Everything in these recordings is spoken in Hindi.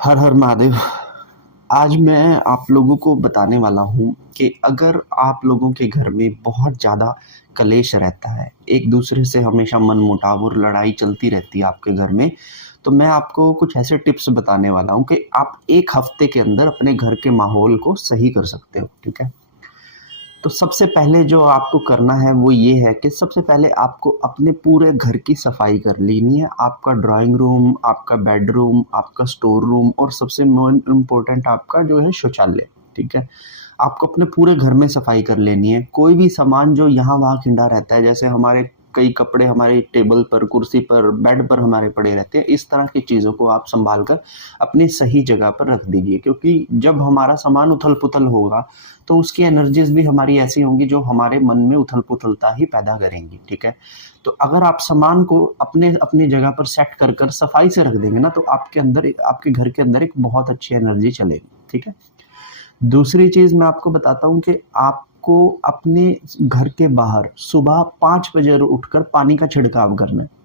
हर हर महादेव। आज मैं आप लोगों को बताने वाला हूँ कि अगर आप लोगों के घर में बहुत ज़्यादा कलेश रहता है, एक दूसरे से हमेशा मनमुटाव और लड़ाई चलती रहती है आपके घर में, तो मैं आपको कुछ ऐसे टिप्स बताने वाला हूँ कि आप एक हफ्ते के अंदर अपने घर के माहौल को सही कर सकते हो। ठीक है। तो सबसे पहले जो आपको करना है वो ये है कि सबसे पहले आपको अपने पूरे घर की सफाई कर लेनी है। आपका ड्राइंग रूम, आपका बेडरूम, आपका स्टोर रूम और सबसे मोस्ट इम्पोर्टेंट आपका जो है शौचालय। ठीक है। आपको अपने पूरे घर में सफाई कर लेनी है। कोई भी सामान जो यहाँ वहाँ खिंडा रहता है, जैसे हमारे कई कपड़े हमारे टेबल पर, कुर्सी पर, बेड पर हमारे पड़े रहते हैं, इस तरह की चीज़ों को आप संभाल कर अपनी सही जगह पर रख दीजिए। क्योंकि जब हमारा सामान उथल पुथल होगा तो उसकी एनर्जीज भी हमारी ऐसी होंगी जो हमारे मन में उथल पुथलता ही पैदा करेंगी। ठीक है। तो अगर आप सामान को अपने अपनी जगह पर सेट कर कर सफाई से रख देंगे ना, तो आपके अंदर, आपके घर के अंदर एक बहुत अच्छी एनर्जी चलेगी। ठीक है। दूसरी चीज़ मैं आपको बताता हूँ कि आपको अपने घर के बाहर सुबह 5 बजे उठकर पानी का छिड़काव करना है।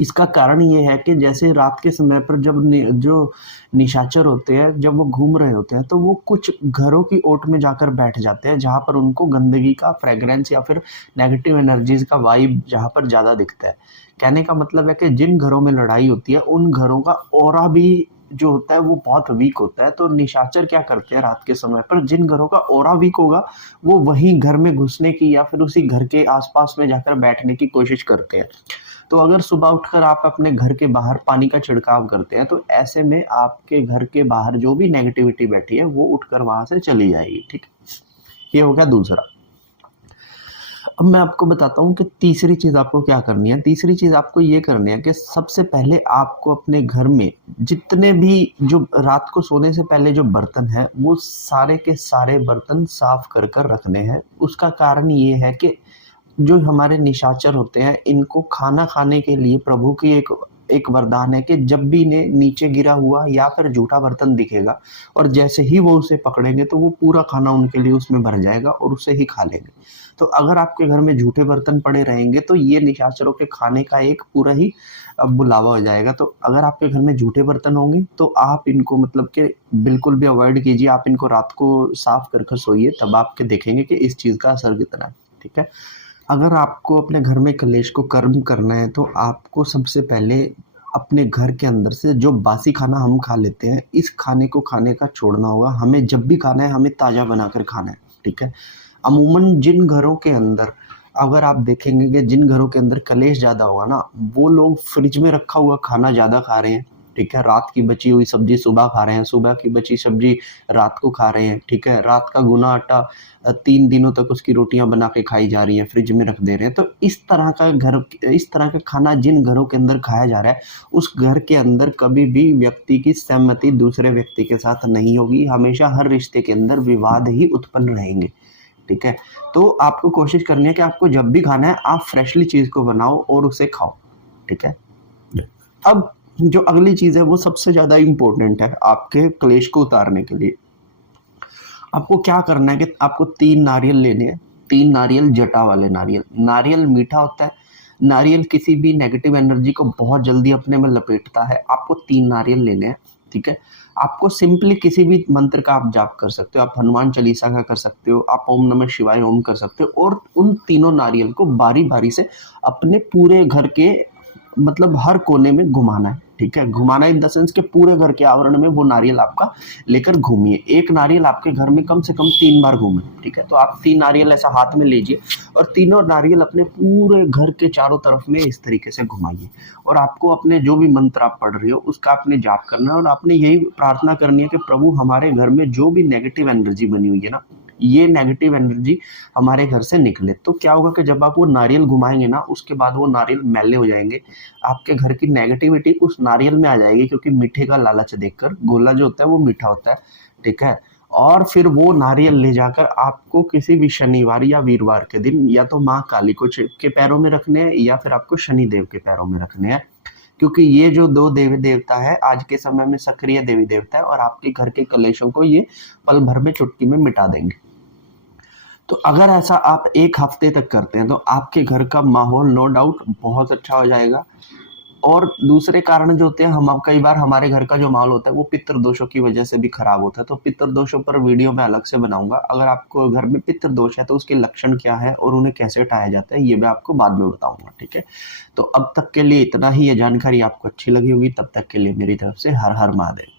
इसका कारण ये है कि जैसे रात के समय पर जब जो निशाचर होते हैं, जब वो घूम रहे होते हैं, तो वो कुछ घरों की ओट में जाकर बैठ जाते हैं जहाँ पर उनको गंदगी का फ्रेग्रेंस या फिर नेगेटिव एनर्जीज का वाइब जहाँ पर ज़्यादा दिखता है। कहने का मतलब है कि जिन घरों में लड़ाई होती है उन घरों का ऑरा भी जो होता है वो बहुत वीक होता है। तो निशाचर क्या करते हैं, रात के समय पर जिन घरों का ऑरा वीक होगा वो वहीं घर में घुसने की या फिर उसी घर के आसपास में जाकर बैठने की कोशिश करते हैं। तो अगर सुबह उठकर आप अपने घर के बाहर पानी का छिड़काव करते हैं, तो ऐसे में आपके घर के बाहर जो भी नेगेटिविटी बैठी है वो उठकर वहां से चली जाएगी। ठीक है। ये हो गया दूसरा। अब मैं आपको बताता हूँ कि तीसरी चीज आपको क्या करनी है। तीसरी चीज आपको ये करनी है कि सबसे पहले आपको अपने घर में जितने भी जो रात को सोने से पहले जो बर्तन है वो सारे के सारे बर्तन साफ कर कर रखने हैं। उसका कारण ये है कि जो हमारे निशाचर होते हैं, इनको खाना खाने के लिए प्रभु की एक एक वरदान है कि जब भी इन्हें नीचे गिरा हुआ या फिर जूठा बर्तन दिखेगा और जैसे ही वो उसे पकड़ेंगे तो वो पूरा खाना उनके लिए उसमें भर जाएगा और उसे ही खा लेंगे। तो अगर आपके घर में जूठे बर्तन पड़े रहेंगे तो ये निशाचरों के खाने का एक पूरा ही बुलावा हो जाएगा। तो अगर आपके घर में जूठे बर्तन होंगे तो आप इनको मतलब कि बिल्कुल भी अवॉइड कीजिए। आप इनको रात को साफ कर कर सोइए, तब आपके देखेंगे कि इस चीज़ का असर कितना है। ठीक है। अगर आपको अपने घर में कलेश को कर्म करना है तो आपको सबसे पहले अपने घर के अंदर से जो बासी खाना हम खा लेते हैं, इस खाने को खाने का छोड़ना होगा। हमें जब भी खाना है हमें ताज़ा बनाकर खाना है। ठीक है। अमूमन जिन घरों के अंदर, अगर आप देखेंगे कि जिन घरों के अंदर कलेश ज़्यादा होगा ना, वो लोग फ्रिज में रखा हुआ खाना ज़्यादा खा रहे हैं। ठीक है। रात की बची हुई सब्जी सुबह खा रहे हैं, सुबह की बची सब्जी रात को खा रहे हैं। ठीक है। रात का गुना आटा 3 दिनों तक उसकी रोटियां बना के खाई जा रही हैं, फ्रिज में रख दे रहे हैं। तो इस तरह का खाना जिन घरों के अंदर खाया जा रहा है, उस घर के अंदर कभी भी व्यक्ति की सहमति दूसरे व्यक्ति के साथ नहीं होगी। हमेशा हर रिश्ते के अंदर विवाद ही उत्पन्न रहेंगे। ठीक है। तो आपको कोशिश करनी है कि आपको जब भी खाना है आप फ्रेशली चीज को बनाओ और उसे खाओ। ठीक है। अब जो अगली चीज है वो सबसे ज्यादा इंपॉर्टेंट है आपके क्लेश को उतारने के लिए। आपको क्या करना है कि आपको 3 नारियल लेने हैं। 3 नारियल, जटा वाले नारियल। नारियल मीठा होता है। नारियल किसी भी नेगेटिव एनर्जी को बहुत जल्दी अपने में लपेटता है। आपको 3 नारियल लेने हैं। ठीक है। आपको सिंपली किसी भी मंत्र का आप जाप कर सकते हो। आप हनुमान चालीसा का कर सकते हो, आप ओम नमः शिवाय ओम कर सकते हो। और उन तीनों नारियल को बारी बारी से अपने पूरे घर के मतलब हर कोने में घुमाना है। ठीक है। घुमाना इन द सेंस के पूरे घर के आवरण में वो नारियल आपका लेकर घूमिए। एक नारियल आपके घर में कम से कम 3 बार घूमे। ठीक है। तो आप 3 नारियल ऐसा हाथ में लीजिए और तीनों नारियल अपने पूरे घर के चारों तरफ में इस तरीके से घुमाइए। और आपको अपने जो भी मंत्र आप पढ़ रहे हो उसका आपने जाप करना है और आपने यही प्रार्थना करनी है कि प्रभु हमारे घर में जो भी नेगेटिव एनर्जी बनी हुई है ना, ये नेगेटिव एनर्जी हमारे घर से निकले। तो क्या होगा कि जब आप वो नारियल घुमाएंगे ना, उसके बाद वो नारियल मैले हो जाएंगे। आपके घर की नेगेटिविटी उस नारियल में आ जाएगी, क्योंकि मीठे का लालच देखकर, गोला जो होता है वो मीठा होता है। ठीक है। और फिर वो नारियल ले जाकर आपको किसी भी शनिवार या वीरवार के दिन या तो माँ काली को के पैरों में रखने हैं या फिर आपको शनिदेव के पैरों में रखने हैं। क्योंकि ये जो 2 देवी देवता है आज के समय में सक्रिय देवी देवता है और आपके घर के कलेशों को ये पल भर में चुटकी में मिटा देंगे। तो अगर ऐसा आप एक हफ्ते तक करते हैं तो आपके घर का माहौल नो डाउट बहुत अच्छा हो जाएगा। और दूसरे कारण जो होते हैं, हम अब कई बार हमारे घर का जो माहौल होता है वो पितृ दोषों की वजह से भी खराब होता है। तो पितृ दोषों पर वीडियो मैं अलग से बनाऊंगा। अगर आपको घर में पितृ दोष है तो उसके लक्षण क्या है और उन्हें कैसे हटाया जाता है, ये मैं आपको बाद में बताऊंगा, ठीक है। तो अब तक के लिए इतना ही। ये जानकारी आपको अच्छी लगी होगी, तब तक के लिए मेरी तरफ से हर हर महादेव।